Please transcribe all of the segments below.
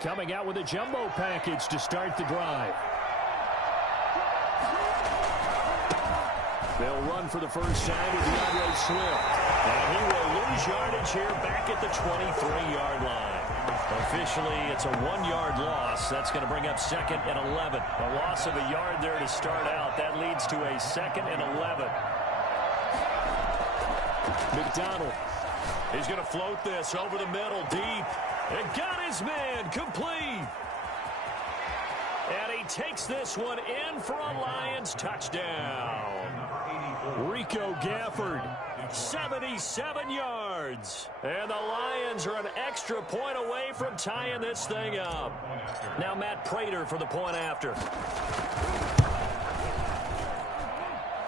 Coming out with a jumbo package to start the drive. They'll run for the first time with DeAndre Swift. And he will lose yardage here back at the 23-yard line. Officially, it's a 1-yard loss. That's going to bring up 2nd and 11. A loss of a yard there to start out. That leads to a 2nd and 11. McDonald. He's going to float this over the middle, deep. And got his man complete. And he takes this one in for a Lions touchdown. Rico Gafford, 77 yards. And the Lions are an extra point away from tying this thing up. Now Matt Prater for the point after.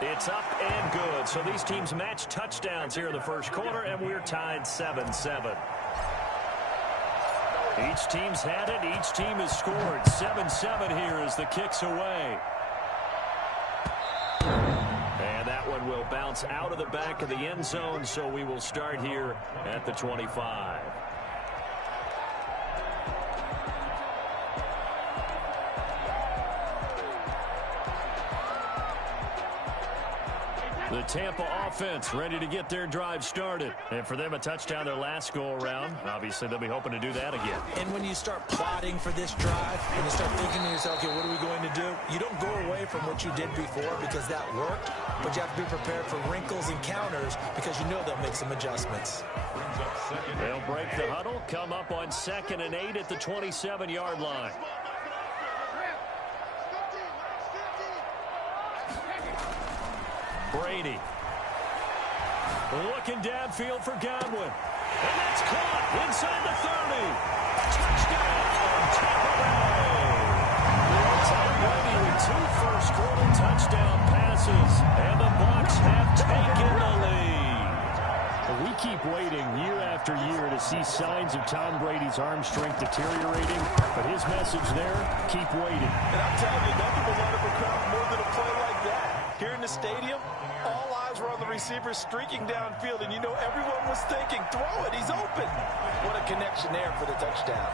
It's up and good. So these teams match touchdowns here in the first quarter, and we're tied 7-7. Each team's had it. Each team has scored. 7-7 here as the kick's away. And that one will bounce out of the back of the end zone, so we will start here at the 25. The Tampa offense ready to get their drive started. And for them, a touchdown their last go-around. Obviously, they'll be hoping to do that again. And when you start plotting for this drive, when you start thinking to yourself, okay, what are we going to do? You don't go away from what you did before because that worked, but you have to be prepared for wrinkles and counters because you know they'll make some adjustments. They'll break the huddle, come up on 2nd and 8 at the 27-yard line. Brady. Looking downfield for Godwin. And that's caught inside the 30. Touchdown, Tampa Bay. Tom Brady with 2 first-quarter touchdown passes. And the Bucs have taken the lead. We keep waiting year after year to see signs of Tom Brady's arm strength deteriorating. But his message there, keep waiting. And I'm telling you, nothing will light up a crowd more than a play like that. Here in the stadium, all eyes were on the receiver streaking downfield, and you know everyone was thinking, throw it, he's open. What a connection there for the touchdown.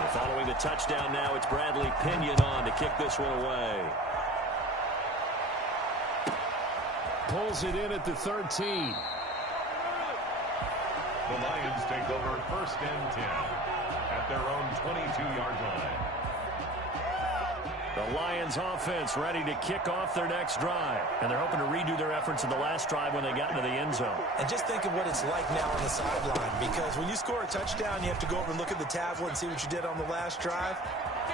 Well, following the touchdown now, it's Bradley Pinion on to kick this one away. Pulls it in at the 13. The Lions take over 1st and 10 at their own 22-yard line. The Lions offense ready to kick off their next drive. And they're hoping to redo their efforts in the last drive when they got into the end zone. And just think of what it's like now on the sideline. Because when you score a touchdown, you have to go over and look at the tablet and see what you did on the last drive.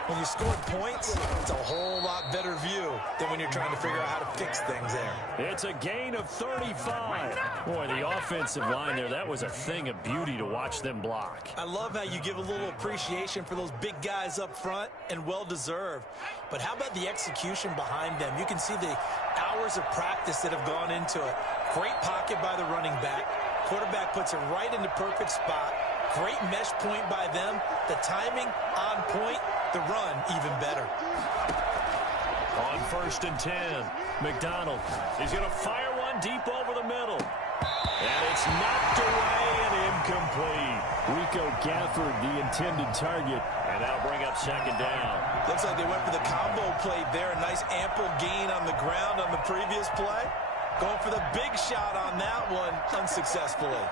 When you scored points, it's a whole lot better view than when you're trying to figure out how to fix things there. It's a gain of 35. Boy, the offensive line there, that was a thing of beauty to watch them block. I love how you give a little appreciation for those big guys up front, and well-deserved. But how about the execution behind them? You can see the hours of practice that have gone into it. Great pocket by the running back. Quarterback puts it right in the perfect spot. Great mesh point by them. The timing on point. The run even better. On 1st and 10, McDonald. He's going to fire one deep over the middle. And it's knocked away and incomplete. Rico Gafford, the intended target. And that'll bring up 2nd down. Looks like they went for the combo play there. A nice ample gain on the ground on the previous play. Going for the big shot on that one unsuccessfully.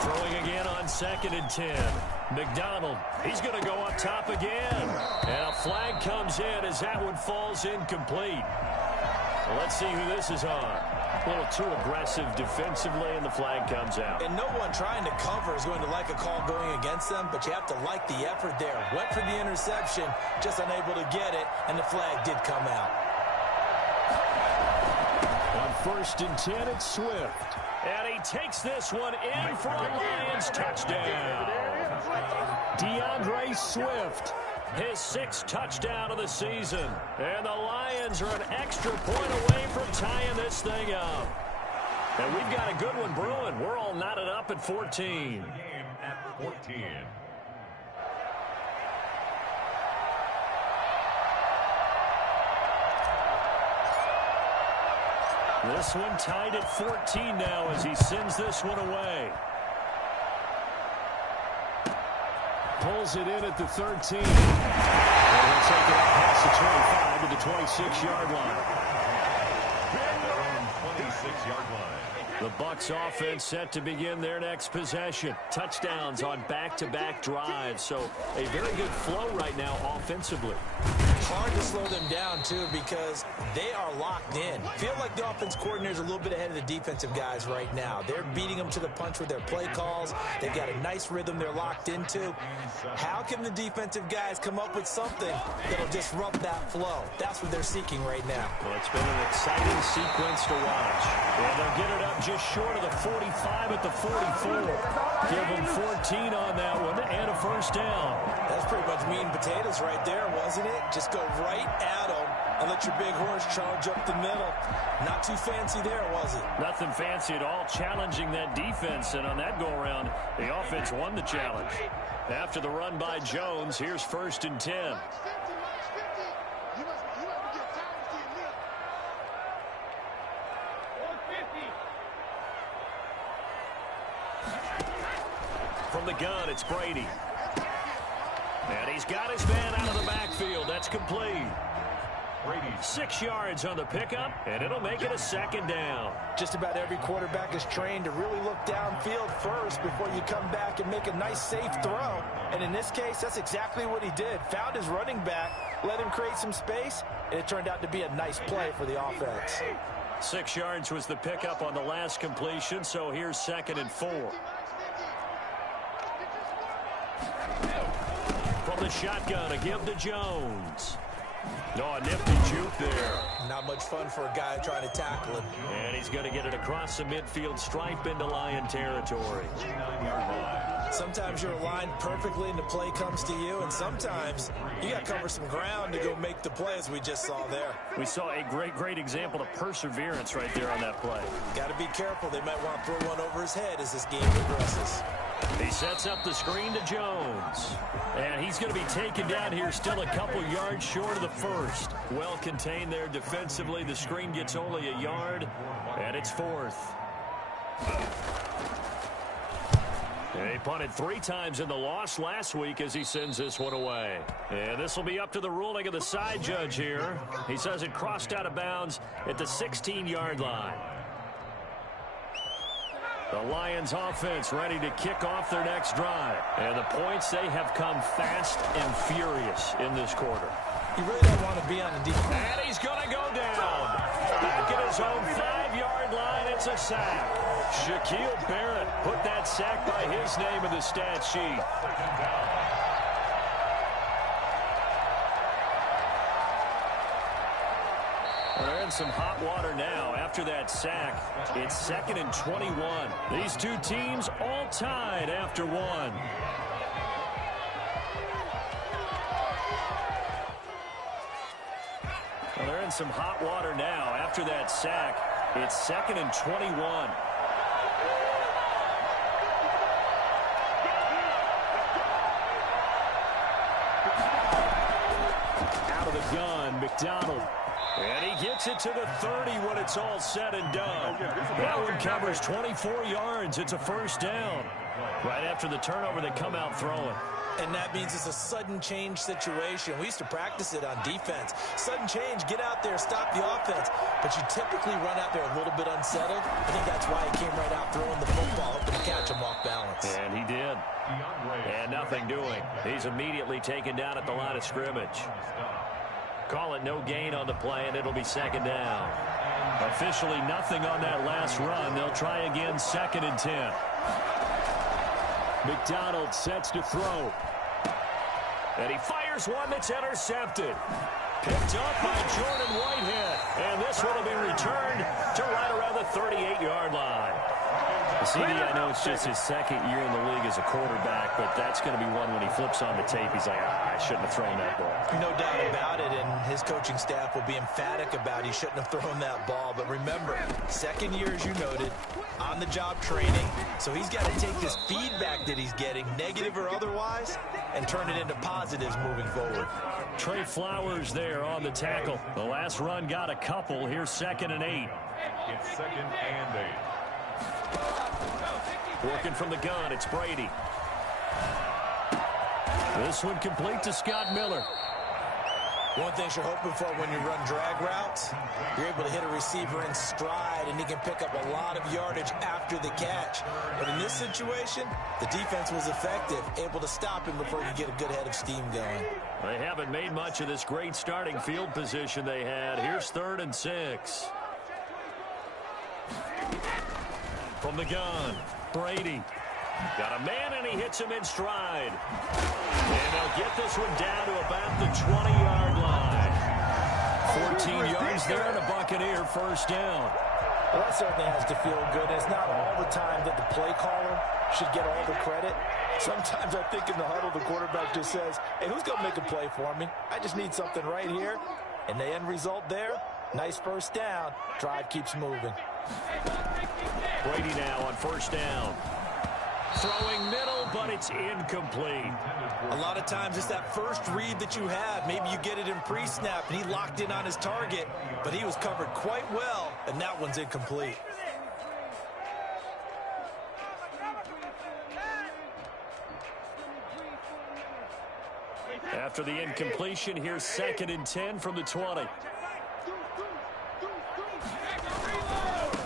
Throwing again on 2nd and 10. McDonald, he's going to go up top again. And a flag comes in as that one falls incomplete. Well, let's see who this is on. A little too aggressive defensively, and the flag comes out. And no one trying to cover is going to like a call going against them, but you have to like the effort there. Went for the interception, just unable to get it, and the flag did come out. On 1st and 10, it's Swift. And he takes this one in for a Lions touchdown. DeAndre Swift. His 6th touchdown of the season. And the Lions are an extra point away from tying this thing up. And we've got a good one brewing. We're all knotted up at 14. At 14. This one tied at 14 now as he sends this one away. Pulls it in at the 13. And he'll take it up past the 25 to the 26-yard line. At their own 26-yard line. The Bucs offense set to begin their next possession. Touchdowns on back-to-back drives, so a very good flow right now offensively. Hard to slow them down, too, because they are locked in. Feel like the offense coordinator is a little bit ahead of the defensive guys right now. They're beating them to the punch with their play calls. They've got a nice rhythm they're locked into. How can the defensive guys come up with something that'll disrupt that flow? That's what they're seeking right now. Well, it's been an exciting sequence to watch. And they'll get it up just short of the 45 at the 44. Give them 14 on that one and a first down. That's pretty much meat and potatoes right there, wasn't it? Just go right at them and let your big horse charge up the middle. Not too fancy there, was it? Nothing fancy at all, challenging that defense. And on that go-around, the offense won the challenge. After the run by Jones, here's 1st and 10. From the gun, it's Brady. And he's got his man out of the backfield. That's complete. Brady. 6 yards on the pickup, and it'll make it a 2nd down. Just about every quarterback is trained to really look downfield first before you come back and make a nice, safe throw. And in this case, that's exactly what he did. Found his running back, let him create some space, and it turned out to be a nice play for the offense. 6 yards was the pickup on the last completion, so here's 2nd and 4. From the shotgun, a give to Jones. No, a nifty juke there. Not much fun for a guy trying to tackle him. And he's going to get it across the midfield stripe into Lion territory. Sometimes you're aligned perfectly and the play comes to you, and sometimes you got to cover some ground to go make the play, as we just saw there. We saw a great example of perseverance right there on that play. Got to be careful. They might want to throw one over his head as this game progresses. He sets up the screen to Jones. And he's going to be taken down here still a couple yards short of the first. Well contained there defensively. The screen gets only a yard, and it's 4th. He punted 3 times in the loss last week as he sends this one away. And this will be up to the ruling of the side judge here. He says it crossed out of bounds at the 16-yard line. The Lions offense ready to kick off their next drive. And the points, they have come fast and furious in this quarter. You really don't want to be on the defense. And he's going to go down. Back at his own 5-yard line, it's a sack. Shaquille Barrett put that sack by his name in the stat sheet. They're in some hot water now after that sack. It's 2nd and 21. These two teams all tied after one. Well, they're in some hot water now after that sack. It's 2nd and 21. Out of the gun, McDonald. And he gets it to the 30 when it's all said and done. That one covers 24 yards. It's a first down. Right after the turnover, they come out throwing. And that means it's a sudden change situation. We used to practice it on defense. Sudden change, get out there, stop the offense. But you typically run out there a little bit unsettled. I think that's why he came right out throwing the football, hoping to catch him off balance. And he did. And nothing doing. He's immediately taken down at the line of scrimmage. Call it no gain on the play, and it'll be 2nd down. Officially nothing on that last run. They'll try again, 2nd and 10. McDonald sets to throw. And he fires one that's intercepted. Picked up by Jordan Whitehead. And this one will be returned to right around the 38-yard line. CD, I know it's just his 2nd year in the league as a quarterback, but that's going to be one when he flips on the tape. He's like, I shouldn't have thrown that ball. No doubt about it, and his coaching staff will be emphatic about he shouldn't have thrown that ball. But remember, 2nd year, as you noted, on-the-job training. So he's got to take this feedback that he's getting, negative or otherwise, and turn it into positives moving forward. Trey Flowers there on the tackle. The last run got a couple. Here's 2nd and 8. It's 2nd and 8. Working from the gun, it's Brady. This one complete to Scott Miller. One thing you're hoping for when you run drag routes, you're able to hit a receiver in stride, and he can pick up a lot of yardage after the catch. But in this situation, the defense was effective, able to stop him before he could get a good head of steam going. They haven't made much of this great starting field position they had. Here's 3rd and 6. From the gun, Brady. Got a man, and he hits him in stride. And they'll get this one down to about the 20-yard line. 14 yards there, and a Buccaneer first down. Well, that certainly has to feel good. It's not all the time that the play caller should get all the credit. Sometimes I think in the huddle, the quarterback just says, hey, who's going to make a play for me? I just need something right here. And the end result there, nice first down. Drive keeps moving. Brady now on first down. Throwing middle, but it's incomplete. A lot of times it's that first read that you have. Maybe you get it in pre-snap, and he locked in on his target, but he was covered quite well, and that one's incomplete. After the incompletion, here's 2nd and 10 from the 20.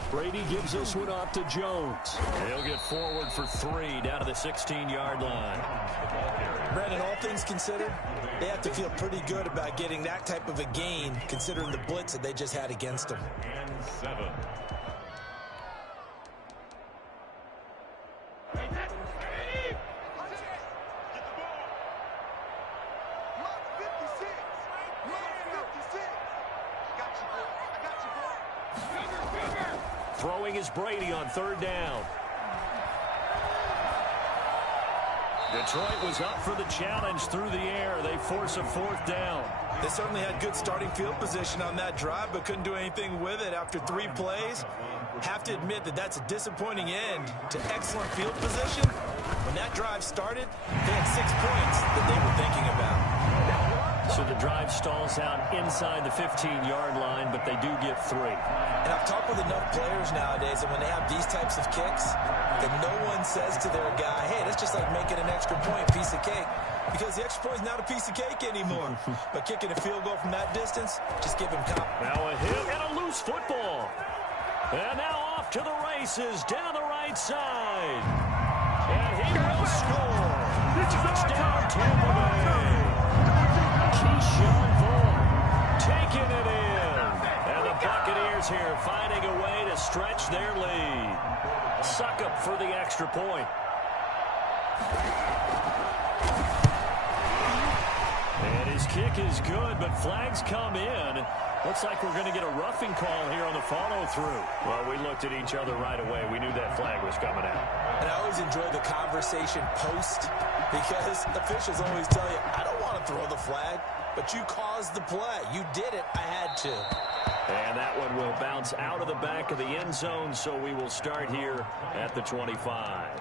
Brady gives this one off to Jones. He'll get forward for 3 down to the 16-yard line. Brandon, all things considered, they have to feel pretty good about getting that type of a gain, considering the blitz that they just had against them. And 7. Throwing is Brady on 3rd down. Detroit was up for the challenge through the air. They force a 4th down. They certainly had good starting field position on that drive, but couldn't do anything with it after 3 plays. Have to admit that that's a disappointing end to excellent field position. When that drive started, they had 6 points that they were thinking about. So the drive stalls out inside the 15-yard line, but they do get 3. And I've talked with enough players nowadays, and when they have these types of kicks, that no one says to their guy, hey, that's just like making an extra point, piece of cake. Because the extra point is not a piece of cake anymore. But kicking a field goal from that distance, just give him confidence. Now a hit and a loose football. And now off to the races down the right side. And he will score. Touchdown, Tampa Bay. Keyshawn Vaughn taking it in. And the Buccaneers here finding a way to stretch their lead. Suck up for the extra point. And his kick is good, but flags come in. Looks like we're going to get a roughing call here on the follow-through. Well, we looked at each other right away. We knew that flag was coming out. And I always enjoy the conversation post, because officials always tell you, I don't want to throw the flag, but you caused the play. You did it. I had to. And that one will bounce out of the back of the end zone, so we will start here at the 25.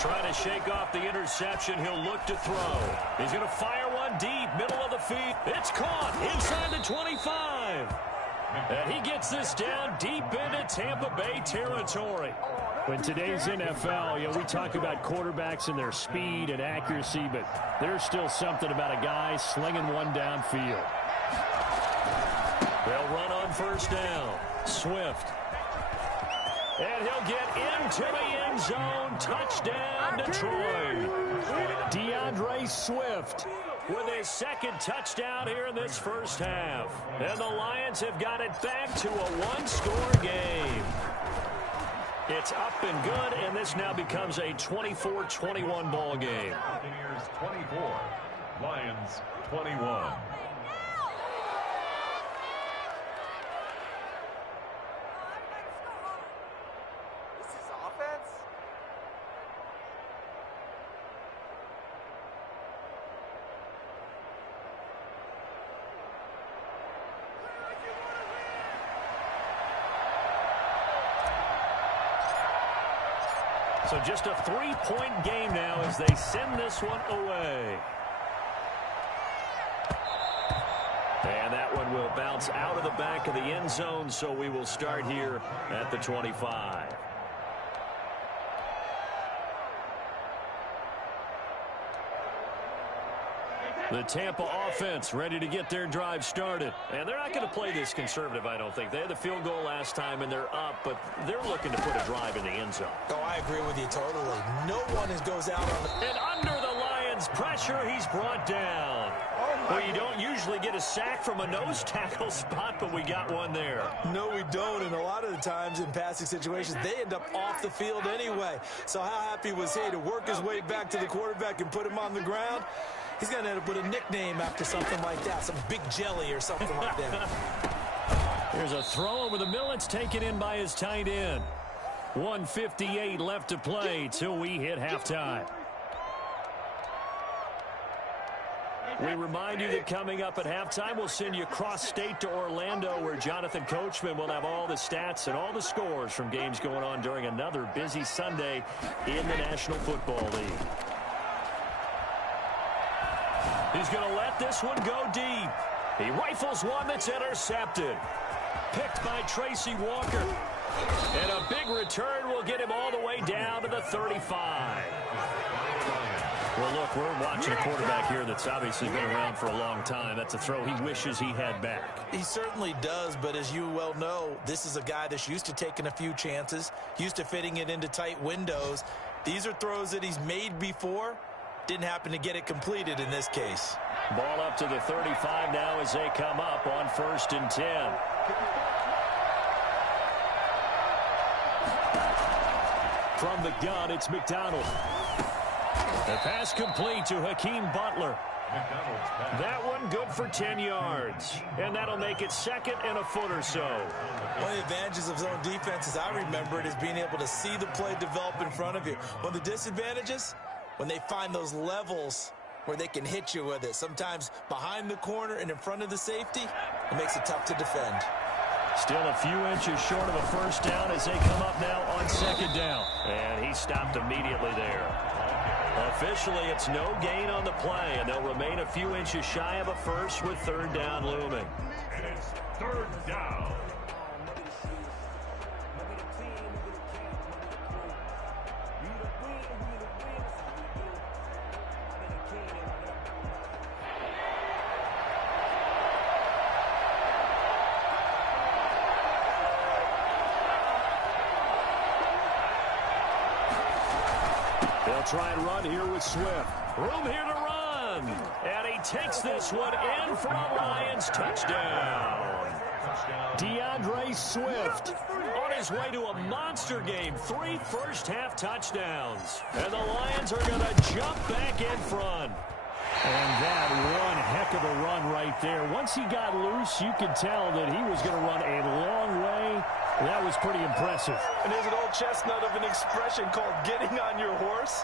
Trying to shake off the interception. He'll look to throw. He's going to fire one deep, middle of the field. It's caught inside the 25. And he gets this down deep into Tampa Bay territory. In today's NFL, we talk about quarterbacks and their speed and accuracy, but there's still something about a guy slinging one downfield. They'll run on first down. Swift. And he'll get into the end zone. Touchdown, Detroit. DeAndre Swift with his 2nd touchdown here in this first half. And the Lions have got it back to a one-score game. It's up and good, and this now becomes a 24-21 ball game. Buccaneers 24, Lions 21. So just a 3-point game now as they send this one away. And that one will bounce out of the back of the end zone, so we will start here at the 25. The Tampa offense ready to get their drive started. And they're not going to play this conservative, I don't think. They had the field goal last time, and they're up, but they're looking to put a drive in the end zone. Oh, I agree with you totally. No one goes out on the... And under the Lions' pressure, he's brought down. Well, you don't usually get a sack from a nose tackle spot, but we got one there. No, we don't, and a lot of the times in passing situations, they end up off the field anyway. So how happy was he to work his way back to the quarterback and put him on the ground? He's going to end up with a nickname after something like that, some Big Jelly or something like that. Here's a throw over the middle. It's taken in by his tight end. 1:58 left to play till we hit halftime. We remind you that coming up at halftime, we'll send you cross-state to Orlando, where Jonathan Coachman will have all the stats and all the scores from games going on during another busy Sunday in the National Football League. He's going to let this one go deep. He rifles one that's intercepted. Picked by Tracy Walker. And a big return will get him all the way down to the 35. Well, look, we're watching a quarterback here that's obviously been around for a long time. That's a throw he wishes he had back. He certainly does, but as you well know, this is a guy that's used to taking a few chances, used to fitting it into tight windows. These are throws that he's made before. Didn't happen to get it completed in this case. Ball up to the 35 now as they come up on 1st and 10. From the gun, it's McDonald. The pass complete to Hakeem Butler. That one good for 10 yards. And that'll make it 2nd and a foot or so. One of the advantages of zone defense, as I remember it, is being able to see the play develop in front of you. One of the disadvantages, when they find those levels where they can hit you with it. Sometimes behind the corner and in front of the safety, it makes it tough to defend. Still a few inches short of a first down as they come up now on 2nd down. And he stopped immediately there. Officially, it's no gain on the play, and they'll remain a few inches shy of a first with 3rd down looming. And it's 3rd down. Try and run here with Swift. Room here to run. And he takes this one in for a Lions touchdown. DeAndre Swift on his way to a monster game. 3 first-half touchdowns. And the Lions are going to jump back in front. And that one heck of a run right there. Once he got loose, you could tell that he was going to run a long way. That was pretty impressive. And there's an old chestnut of an expression called getting on your horse.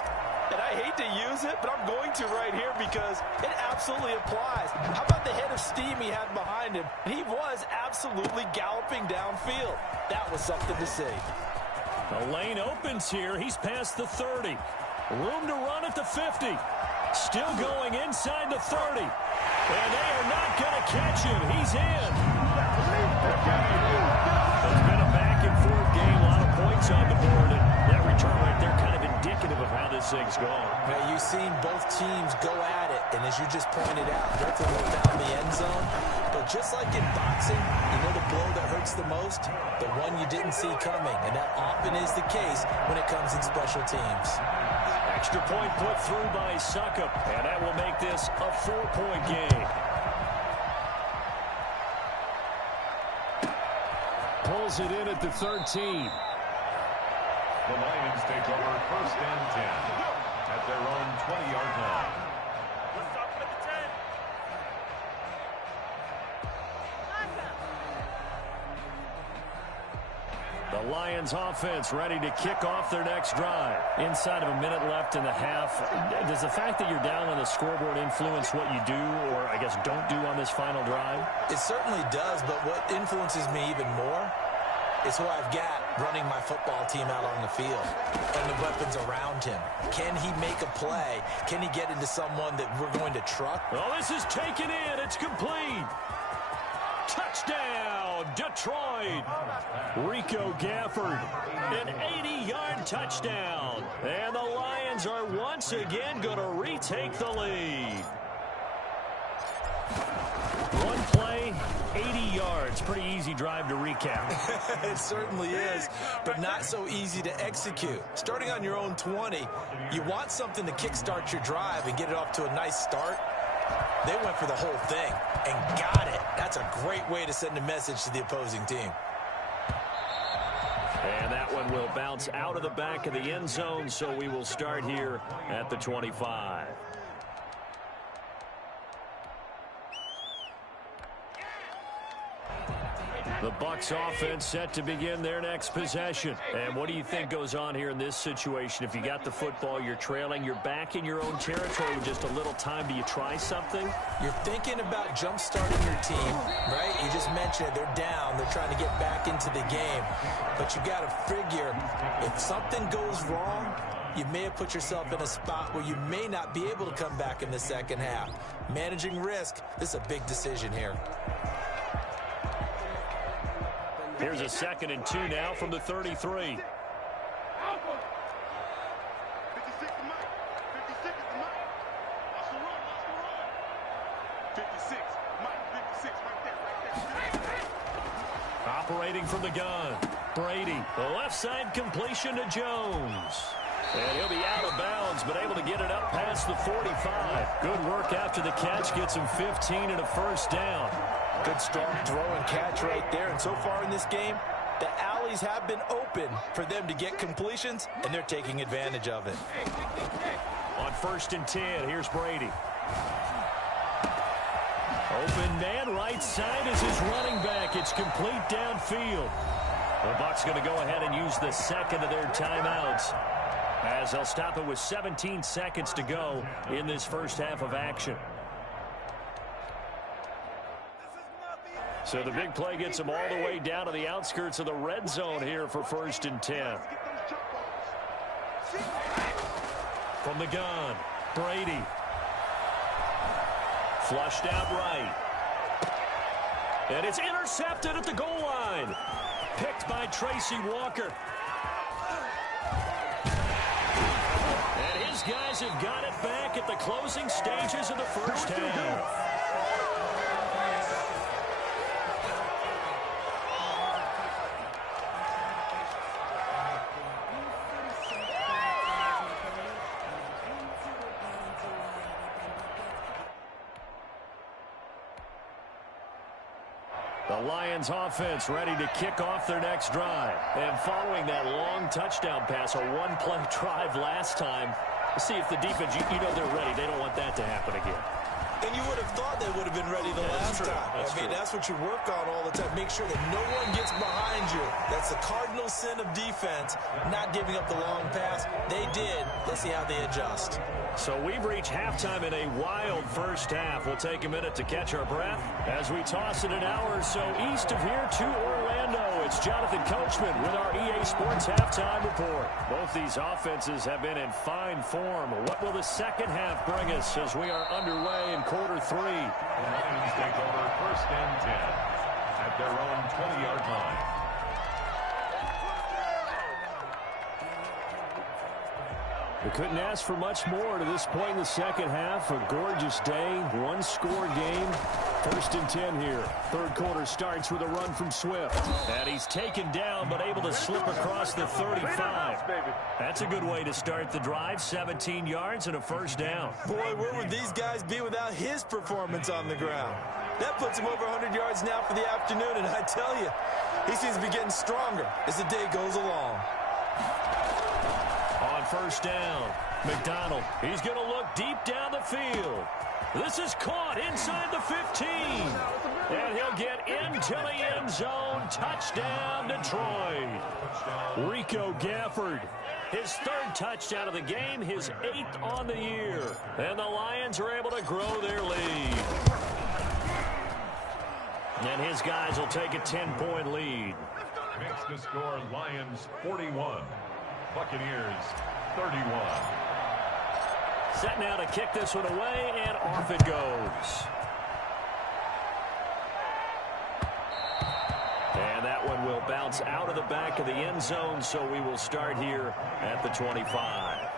And I hate to use it, but I'm going to right here because it absolutely applies. How about the head of steam he had behind him? And he was absolutely galloping downfield. That was something to see. The lane opens here. He's past the 30. Room to run at the 50. Still going inside the 30. And they are not going to catch him. He's in. It's been a back-and-forth game. A lot of points on the board. And that return right there kind of indicative of how this thing's going. Now, you've seen both teams go at it. And as you just pointed out, both of them found the end zone. But just like in boxing, you know the blow that hurts the most? The one you didn't see coming. And that often is the case when it comes in special teams. Extra point put through by Suckup, and that will make this a 4-point game. Pulls it in at the 13. The Lions take over 1st and 10 at their own 20-yard line. The Lions offense ready to kick off their next drive. Inside of a minute left in the half. Does the fact that you're down on the scoreboard influence what you do or, I guess, don't do on this final drive? It certainly does, but what influences me even more is who I've got running my football team out on the field and the weapons around him. Can he make a play? Can he get into someone that we're going to truck? Oh, this is taken in. It's complete. Touchdown, Detroit. Rico Gafford, an 80-yard touchdown. And the Lions are once again going to retake the lead. One play, 80 yards. Pretty easy drive to recap. It certainly is, but not so easy to execute. Starting on your own 20, you want something to kickstart your drive and get it off to a nice start. They went for the whole thing and got it. That's a great way to send a message to the opposing team. And that one will bounce out of the back of the end zone, so we will start here at the 25. The Bucs offense set to begin their next possession. And what do you think goes on here in this situation? If you got the football, you're trailing, you're back in your own territory with just a little time. Do you try something? You're thinking about jump-starting your team, right? You just mentioned it. They're down. They're trying to get back into the game. But you got to figure, if something goes wrong, you may have put yourself in a spot where you may not be able to come back in the second half. Managing risk, this is a big decision here. Here's a 2nd and 2 now from the 33. Operating from the gun, Brady. The left side completion to Jones. And he'll be out of bounds, but able to get it up past the 45. Good work after the catch. Gets him 15 and a first down. Good strong throw and catch right there. And so far in this game, the alleys have been open for them to get completions, and they're taking advantage of it. On 1st and 10, here's Brady. Open man, right side is his running back. It's complete downfield. The Bucs going to go ahead and use the second of their timeouts, as they'll stop it with 17 seconds to go in this first half of action. So the big play gets them all the way down to the outskirts of the red zone here for 1st and 10. From the gun, Brady. Flushed out right. And it's intercepted at the goal line. Picked by Tracy Walker. And his guys have got it back at the closing stages of the first half. The Lions offense ready to kick off their next drive. And following that long touchdown pass, a one-play drive last time, see if the defense, you know they're ready. They don't want that to happen again. And you would have thought they would have been ready the last time. That's what you work on all the time. Make sure that no one gets behind you. That's the cardinal sin of defense, not giving up the long pass. They did. Let's see how they adjust. So we've reached halftime in a wild first half. We'll take a minute to catch our breath as we toss it an hour or so east of here to Orlando. It's Jonathan Coachman with our EA Sports Halftime Report. Both these offenses have been in fine form. What will the second half bring us as we are underway in quarter 3? The Lions take over 1st and 10 at their own 20-yard line. We couldn't ask for much more to this point in the second half. A gorgeous day, one-score game. 1st and 10 here. Third quarter starts with a run from Swift. And he's taken down, but able to slip across the 35. That's a good way to start the drive. 17 yards and a first down. Boy, where would these guys be without his performance on the ground? That puts him over 100 yards now for the afternoon, and I tell you, he seems to be getting stronger as the day goes along. On 1st down, McDonald. He's going to look deep down the field. This is caught inside the 15. And he'll get into the end zone. Touchdown, Detroit. Rico Gafford. His 3rd touchdown of the game, his 8th on the year. And the Lions are able to grow their lead. And his guys will take a 10-point lead. Makes the score Lions 41, Buccaneers 31. Set now to kick this one away, and off it goes. And that one will bounce out of the back of the end zone, so we will start here at the 25.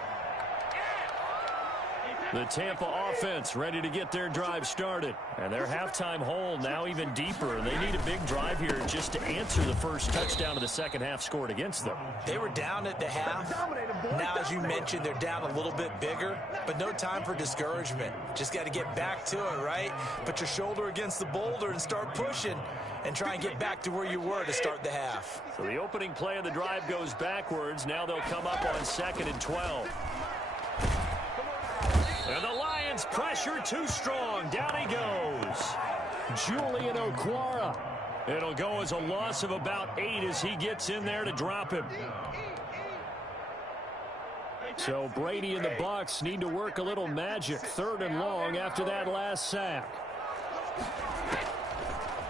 The Tampa offense ready to get their drive started. And their halftime hole now even deeper. They need a big drive here just to answer the first touchdown of the second half scored against them. They were down at the half. Now, as you mentioned, they're down a little bit bigger, but no time for discouragement. Just got to get back to it, right? Put your shoulder against the boulder and start pushing and try and get back to where you were to start the half. So the opening play of the drive goes backwards. Now they'll come up on 2nd and 12. And the Lions pressure too strong. Down he goes. Julian Okwara. It'll go as a loss of about 8 as he gets in there to drop him. So Brady and the Bucs need to work a little magic. 3rd and long after that last sack.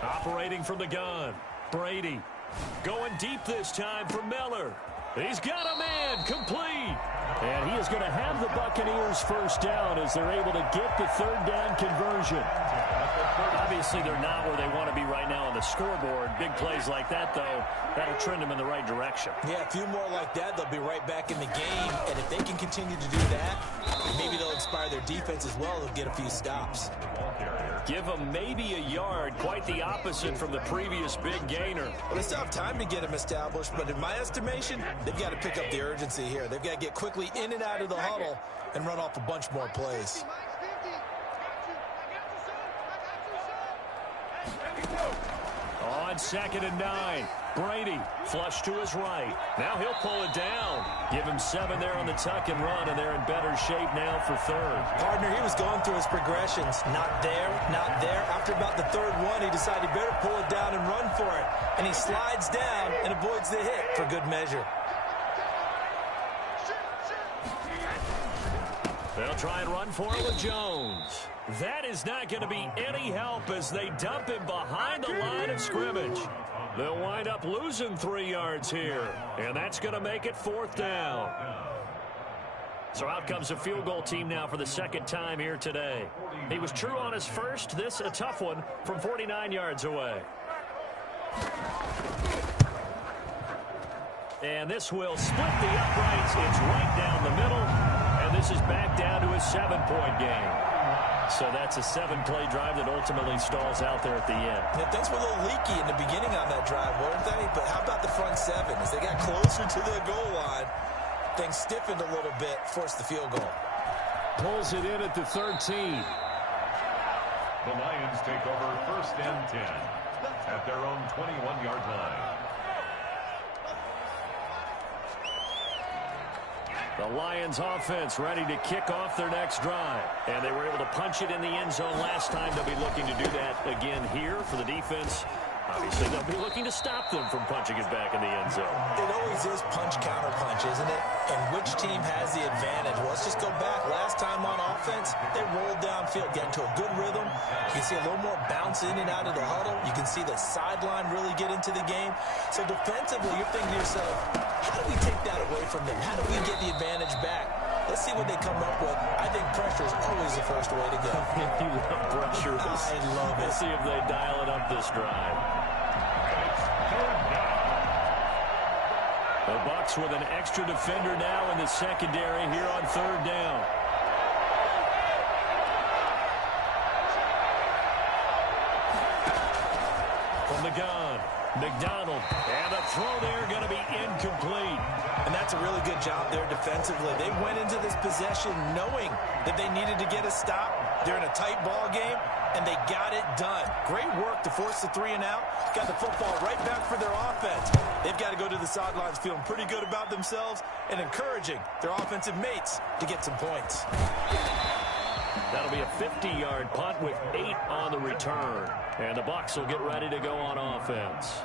Operating from the gun. Brady going deep this time for Miller. He's got a man complete. And he is going to have the Buccaneers first down as they're able to get the 3rd down conversion. Obviously, they're not where they want to be right now on the scoreboard. Big plays like that, though, that'll trend them in the right direction. Yeah, a few more like that, they'll be right back in the game. And if they can continue to do that, maybe they'll inspire their defense as well. They'll get a few stops. Give them maybe a yard, quite the opposite from the previous big gainer. Well, they still have time to get them established, but in my estimation, they've got to pick up the urgency here. They've got to get quickly in and out of the huddle and run off a bunch more plays. On 2nd and 9, Brady flush to his right. Now he'll pull it down. Give him 7 there on the tuck and run, and they're in better shape now for 3rd. Partner, he was going through his progressions. Not there, not there. After about the 3rd one, he decided he better pull it down and run for it. And he slides down and avoids the hit for good measure. They'll try and run for it with Jones. That is not going to be any help as they dump him behind the line of scrimmage. They'll wind up losing 3 yards here, and that's going to make it 4th down. So out comes a field goal team now for the 2nd time here today. He was true on his first. This a tough one from 49 yards away. And this will split the uprights. It's right down the middle. And this is back down to a 7-point game. So that's a 7-play drive that ultimately stalls out there at the end. Yeah, things were a little leaky in the beginning on that drive, weren't they? But how about the front 7? As they got closer to the goal line, things stiffened a little bit, forced the field goal. Pulls it in at the 13. The Lions take over 1st and 10 at their own 21-yard line. The Lions offense ready to kick off their next drive. And they were able to punch it in the end zone last time. They'll be looking to do that again here for the defense. Obviously, they'll be looking to stop them from punching it back in the end zone. It always is punch-counter-punch, isn't it? And which team has the advantage? Well, let's just go back. Last time on offense, they rolled downfield, got into a good rhythm. You can see a little more bounce in and out of the huddle. You can see the sideline really get into the game. So defensively, you're thinking to yourself, how do we take that away from them? How do we get the advantage back? Let's see what they come up with. I think pressure is always the first way to go. You love pressure. I love it. Let's see if they dial it up this drive. The Bucs with an extra defender now in the secondary here on 3rd down. From the gun, McDonald. And the throw there going to be incomplete. And that's a really good job there defensively. They went into this possession knowing that they needed to get a stop. They're in a tight ball game, and they got it done. Great work to force the 3 and out. Got the football right back for their offense. They've got to go to the sidelines feeling pretty good about themselves and encouraging their offensive mates to get some points. That'll be a 50-yard punt with 8 on the return. And the Bucs will get ready to go on offense.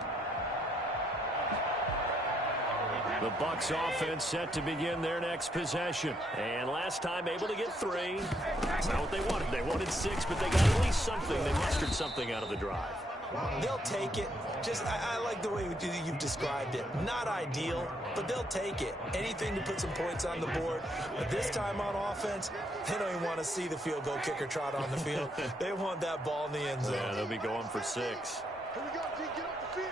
The Bucs offense set to begin their next possession. And last time able to get 3. That's not what they wanted. They wanted 6, but they got at least something. They mustered something out of the drive. They'll take it. I like the way you've described it. Not ideal, but they'll take it. Anything to put some points on the board. But this time on offense, they don't even want to see the field goal kicker trot on the field. They want that ball in the end zone. Yeah, they'll be going for 6. Here we go, G. Get off the field.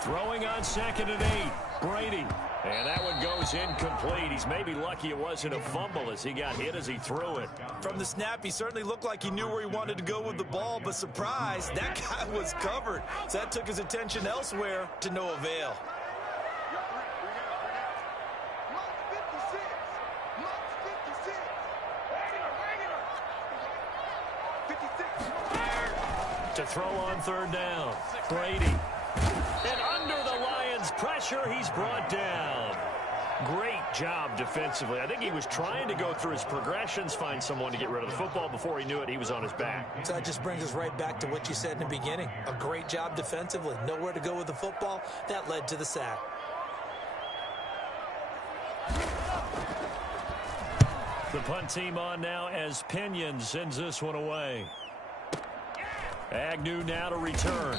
Throwing on 2nd and 8. Brady. And that one goes incomplete. He's maybe lucky it wasn't a fumble as he got hit as he threw it. From the snap, he certainly looked like he knew where he wanted to go with the ball, but surprise, that guy was covered. So that took his attention elsewhere to no avail. To throw on 3rd down. Brady. And under the Lions' pressure, he's brought down. Great job defensively. I think he was trying to go through his progressions, find someone to get rid of the football. Before he knew it, he was on his back. So that just brings us right back to what you said in the beginning. A great job defensively. Nowhere to go with the football. That led to the sack. The punt team on now as Pinion sends this one away. Agnew now to return.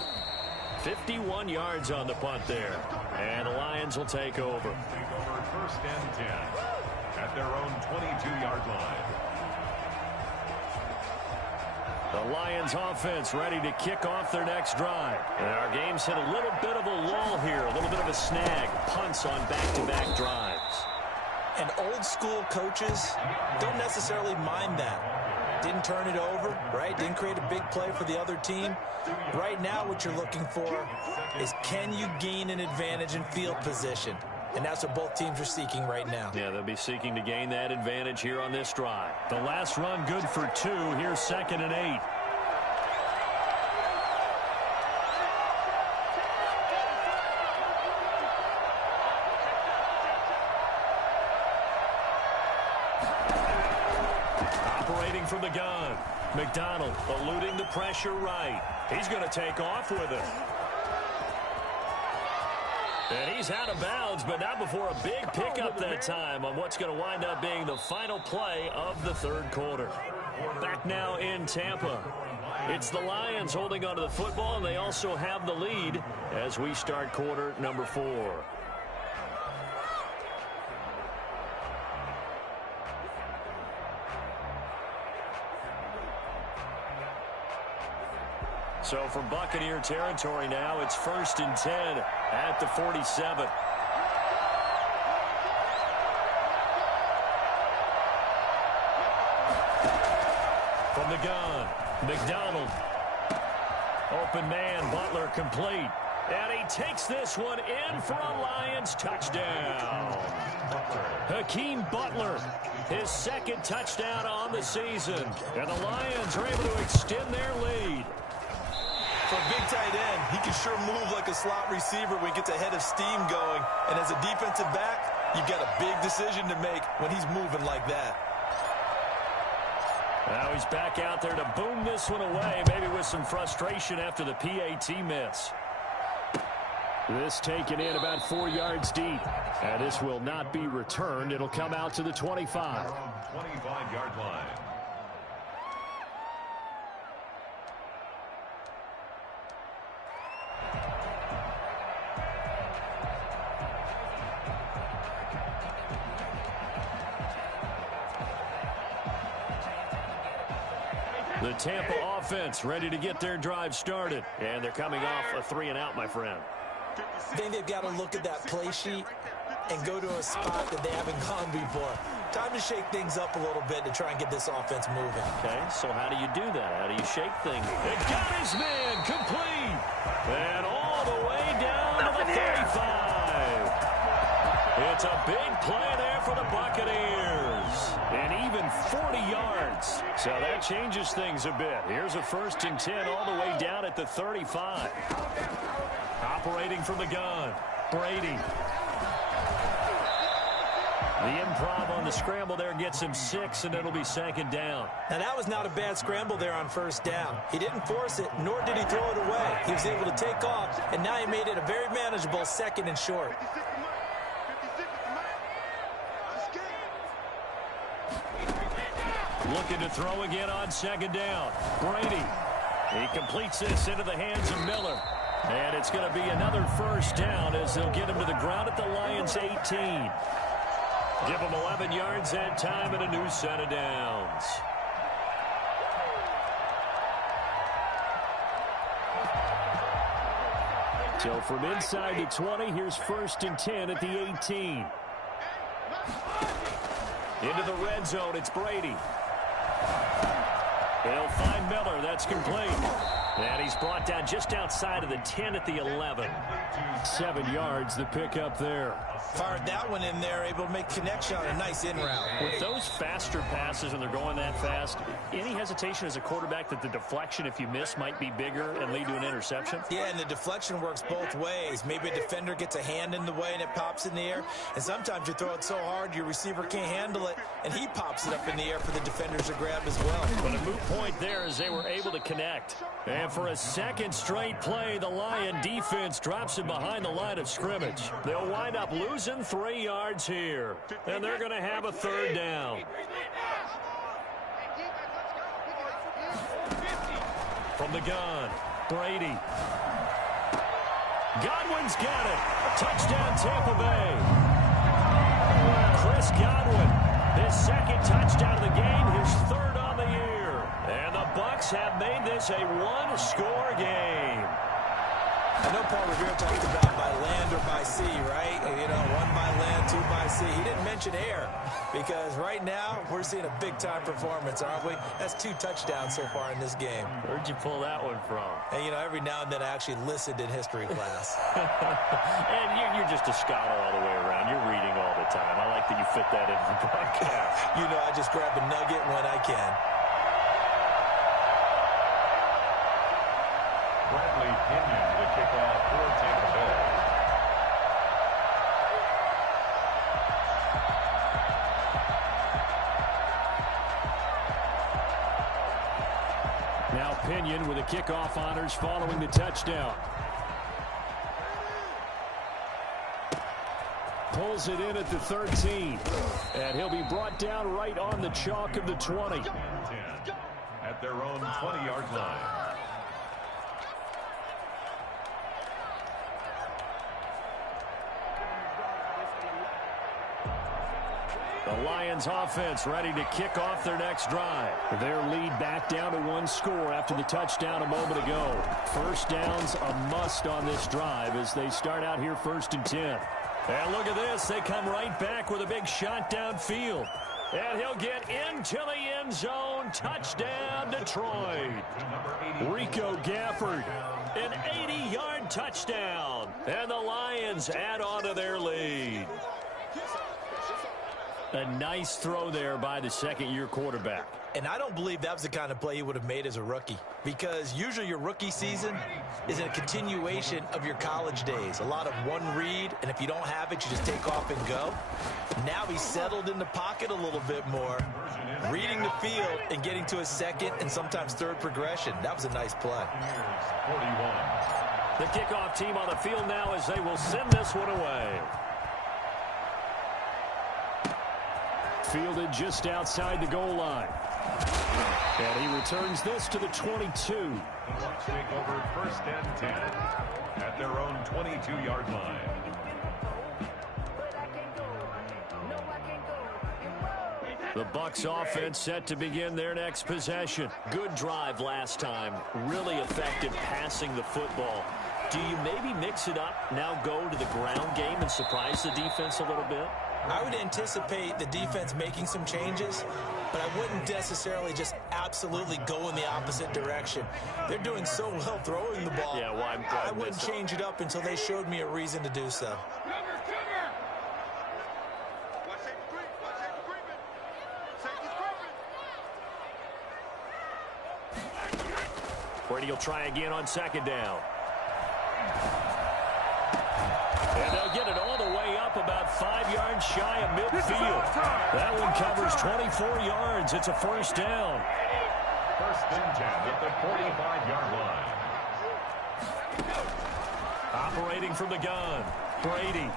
51 yards on the punt there. And the Lions will take over. Take over 1st and 10 at their own 22-yard line. The Lions offense ready to kick off their next drive. And our game's hit a little bit of a lull here, a little bit of a snag. Punts on back-to-back drives. And old school coaches don't necessarily mind that. Didn't turn it over, right? Didn't create a big play for the other team. Right now what you're looking for is, can you gain an advantage in field position? And that's what both teams are seeking right now. Yeah, they'll be seeking to gain that advantage here on this drive. The last run good for 2. Here's 2nd and 8. Operating from the gun. McDonald eluding the pressure right. He's going to take off with it. And he's out of bounds, but not before a big pickup that time on what's going to wind up being the final play of the 3rd quarter. Back now in Tampa. It's the Lions holding onto the football, and they also have the lead as we start quarter number 4. So from Buccaneer territory now, it's 1st and 10 at the 47. From the gun, McDonald. Open man, Butler complete. And he takes this one in for a Lions touchdown. Hakeem Butler, his 2nd touchdown on the season. And the Lions are able to extend their lead. For a big tight end, he can sure move like a slot receiver when he gets a head of steam going. And as a defensive back, you've got a big decision to make when he's moving like that. Now he's back out there to boom this one away, maybe with some frustration after the PAT miss. This taken in about 4 yards deep. And this will not be returned. It'll come out to the 25. 25-yard line. The Tampa offense ready to get their drive started. And they're coming off a 3-and-out, my friend. I think they've got to look at that play sheet and go to a spot that they haven't gone before. Time to shake things up a little bit to try and get this offense moving. Okay, so how do you do that? How do you shake things? It got his man complete. And all the way down to the 35. It's a big play there for the Buccaneers. And even 40 yards. So that changes things a bit. Here's a 1st and 10 all the way down at the 35. Operating from the gun, Brady. The improv on the scramble there gets him 6, and it'll be 2nd down. Now, that was not a bad scramble there on 1st down. He didn't force it, nor did he throw it away. He was able to take off, and now he made it a very manageable 2nd and short. Looking to throw again on 2nd down. Brady He completes this into the hands of Miller. And it's going to be another first down as they'll get him to the ground at the Lions' 18. Give him 11 yards that time and a new set of downs. So from inside the 20, here's 1st and 10 at the 18. Into the red zone, it's Brady. He'll find Miller. That's complete. And he's brought down just outside of the 10 at the 11. 7 yards, the pickup there. Fired that one in there, able to make connection on a nice in route. With those faster passes and they're going that fast, any hesitation as a quarterback that the deflection, if you miss, might be bigger and lead to an interception? Yeah, and the deflection works both ways. Maybe a defender gets a hand in the way and it pops in the air. And sometimes you throw it so hard your receiver can't handle it, and he pops it up in the air for the defenders to grab as well. But a moot point there as they were able to connect. And for a second straight play, the Lion defense drops him behind the line of scrimmage. They'll wind up losing 3 yards here. And they're going to have a 3rd down. From the gun, Brady. Godwin's got it. Touchdown, Tampa Bay. Chris Godwin, his 2nd touchdown of the game, his 3rd on the year. And the Bucs have made this a one-score game. I know Paul Revere talked about by land or by sea, right? You know, 1 by land, 2 by sea. He didn't mention air because right now we're seeing a big-time performance, aren't we? That's 2 touchdowns so far in this game. Where'd you pull that one from? And, you know, every now and then I actually listened in history class. And you're just a scholar all the way around. You're reading all the time. I like that you fit that into the broadcast. You know, I just grab a nugget when I can. Bradley Pinion to kick off for Tampa Bay. Now Pinion with the kickoff honors following the touchdown. Pulls it in at the 13. And he'll be brought down right on the chalk of the 20. 10 at their own 20-yard line. The Lions offense ready to kick off their next drive. Their lead back down to 1 score after the touchdown a moment ago. First down's a must on this drive as they start out here 1st and 10. And look at this. They come right back with a big shot downfield. And he'll get into the end zone. Touchdown, Detroit. Rico Gafford, an 80-yard touchdown. And the Lions add on to their lead. A nice throw there by the 2nd-year quarterback. And I don't believe that was the kind of play he would have made as a rookie, because usually your rookie season is a continuation of your college days. A lot of one read, and if you don't have it, you just take off and go. Now he's settled in the pocket a little bit more, reading the field and getting to his 2nd and sometimes 3rd progression. That was a nice play. 41. The kickoff team on the field now as they will send this one away. Fielded just outside the goal line. And he returns this to the 22. The Bucs take over 1st and 10 at their own 22-yard line. The Bucs offense set to begin their next possession. Good drive last time. Really effective passing the football. Do you maybe mix it up, now go to the ground game and surprise the defense a little bit? I would anticipate the defense making some changes, but I wouldn't necessarily just absolutely go in the opposite direction. They're doing so well throwing the ball. Yeah, well, I wouldn't change it up until they showed me a reason to do so. Brady will try again on 2nd down. And they'll get it all the way up about 5 yards shy of midfield. That one covers 24 yards. It's a 1st down. 1st and 10 at the 45-yard line. Operating from the gun, Brady.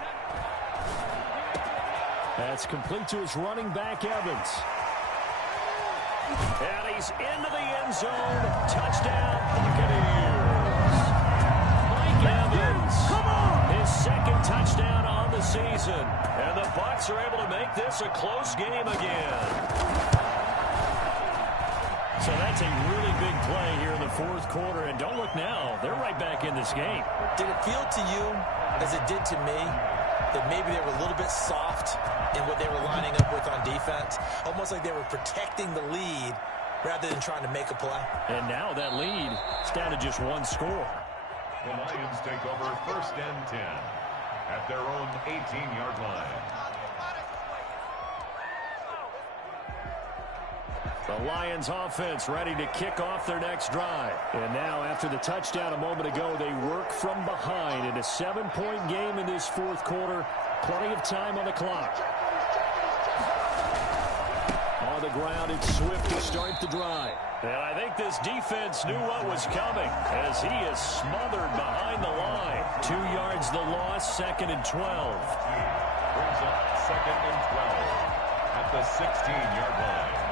That's complete to his running back, Evans. And he's into the end zone. Touchdown, Buccaneers. Mike Evans. Come on. His second touchdown on the season. And the Bucs are able to make this a close game again. So that's a really big play here in the fourth quarter. And don't look now. They're right back in this game. Did it feel to you, as it did to me, that maybe they were a little bit soft in what they were lining up with on defense? Almost like they were protecting the lead rather than trying to make a play. And now that lead is down to just one score. The Lions take over 1st and 10 at their own 18-yard line. The Lions offense ready to kick off their next drive. And now after the touchdown a moment ago, they work from behind in a 7-point game in this fourth quarter. Plenty of time on the clock. On the ground, it's Swift to start the drive. And I think this defense knew what was coming as he is smothered behind the line. 2 yards the loss, 2nd and 12. Brings up 2nd and 12 at the 16-yard line.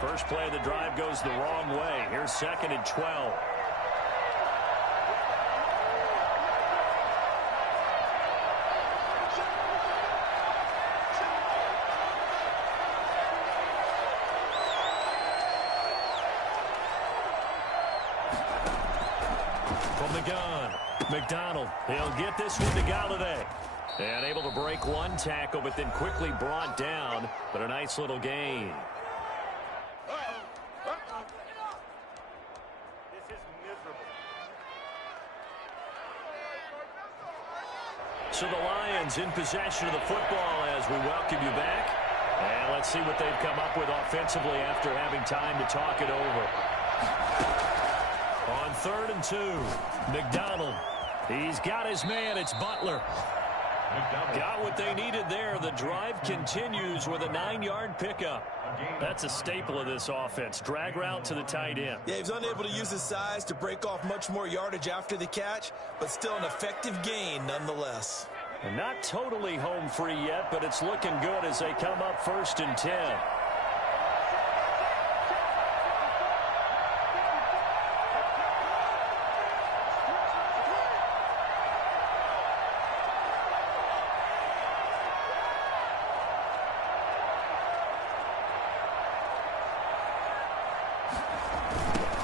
First play of the drive goes the wrong way. Here's 2nd and 12. From the gun, McDonald. He'll get this one to Galladay. And able to break one tackle, but then quickly brought down. But a nice little gain. So the Lions in possession of the football as we welcome you back. And let's see what they've come up with offensively after having time to talk it over. On 3rd and 2, McDonald. He's got his man. It's Butler. Got what they needed there. The drive continues with a 9-yard pickup. That's a staple of this offense. Drag route to the tight end. Yeah, he was unable to use his size to break off much more yardage after the catch, but still an effective gain nonetheless. And not totally home free yet, but it's looking good as they come up 1st and 10.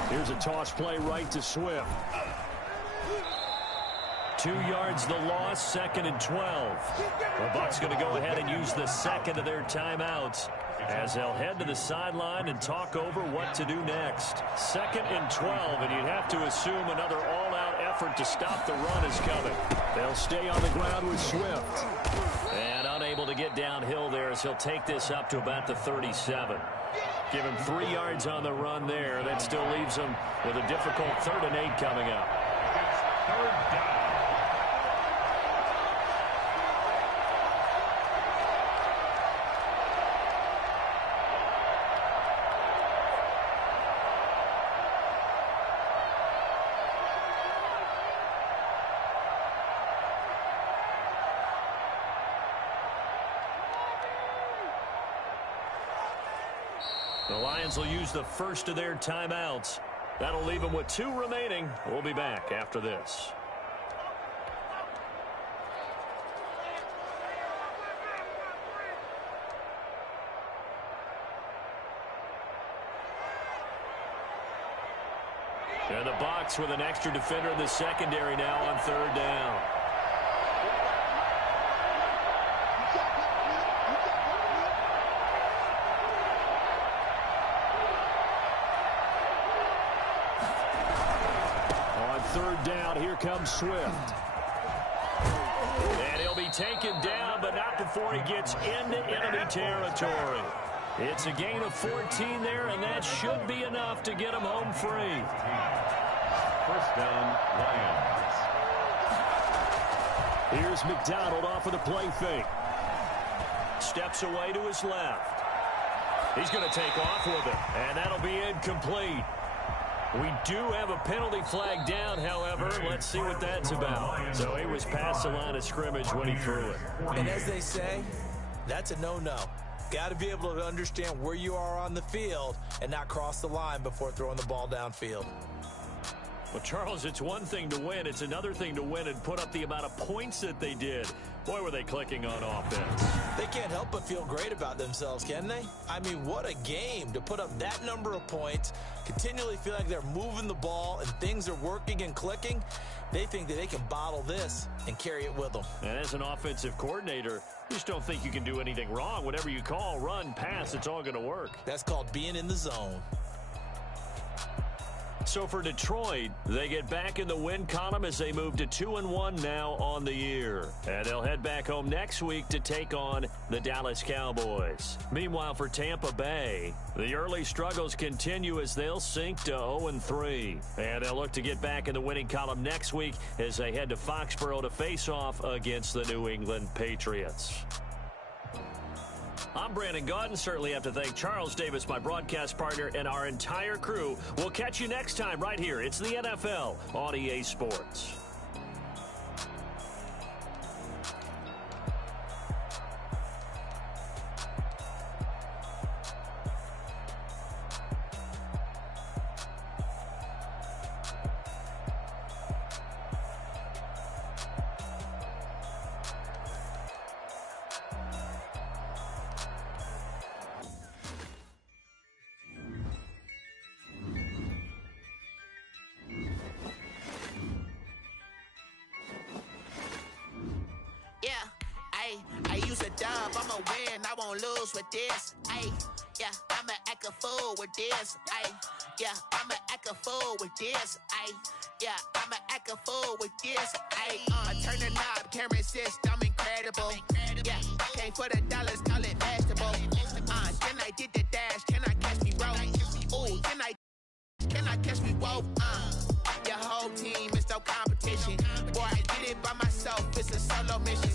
Here's a toss play right to Swift. 2 yards the loss, 2nd and 12. The Bucs going to go ahead and use the second of their timeouts as they'll head to the sideline and talk over what to do next. 2nd and 12, and you'd have to assume another all-out effort to stop the run is coming. They'll stay on the ground with Swift. And unable to get downhill there as he'll take this up to about the 37. Give him 3 yards on the run there. That still leaves him with a difficult 3rd and 8 coming up. It's 3rd down. The Lions will use the first of their timeouts. That'll leave them with 2 remaining. We'll be back after this. And the Bucs with an extra defender in the secondary now on 3rd down. On 3rd down, here comes Swift. And he'll be taken down, but not before he gets into enemy territory. It's a gain of 14 there, and that should be enough to get him home free. 1st down, Lions. Here's McDonald off of the play fake. Steps away to his left. He's going to take off with it, and that'll be incomplete. We do have a penalty flag down, however. Let's see what that's about. So he was past the line of scrimmage when he threw it. And as they say, that's a no-no. Got to be able to understand where you are on the field and not cross the line before throwing the ball downfield. Well, Charles, it's one thing to win. It's another thing to win and put up the amount of points that they did. Boy, were they clicking on offense. They can't help but feel great about themselves, can they? I mean, what a game to put up that number of points, continually feel like they're moving the ball and things are working and clicking. They think that they can bottle this and carry it with them. And as an offensive coordinator, you just don't think you can do anything wrong. Whatever you call, run, pass, it's all going to work. That's called being in the zone. So for Detroit, they get back in the win column as they move to 2-1 now on the year. And they'll head back home next week to take on the Dallas Cowboys. Meanwhile, for Tampa Bay, the early struggles continue as they'll sink to 0-3. And they'll look to get back in the winning column next week as they head to Foxborough to face off against the New England Patriots. I'm Brandon Gaudin. Certainly have to thank Charles Davis, my broadcast partner, and our entire crew. We'll catch you next time right here. It's the NFL on EA Sports. I'ma win, I won't lose with this. Ay, yeah, I'ma act a fool with this. Ay, yeah, I'ma act a fool with this. Ay, yeah, I'ma act a fool with this. Ay, I turn the knob, camera assist, I'm incredible. Yeah, came for the dollars, call it vegetable. Then I did the dash, can I catch me roll? Ooh, can I catch me woke? Your whole team is no competition. Boy, I did it by myself, it's a solo mission.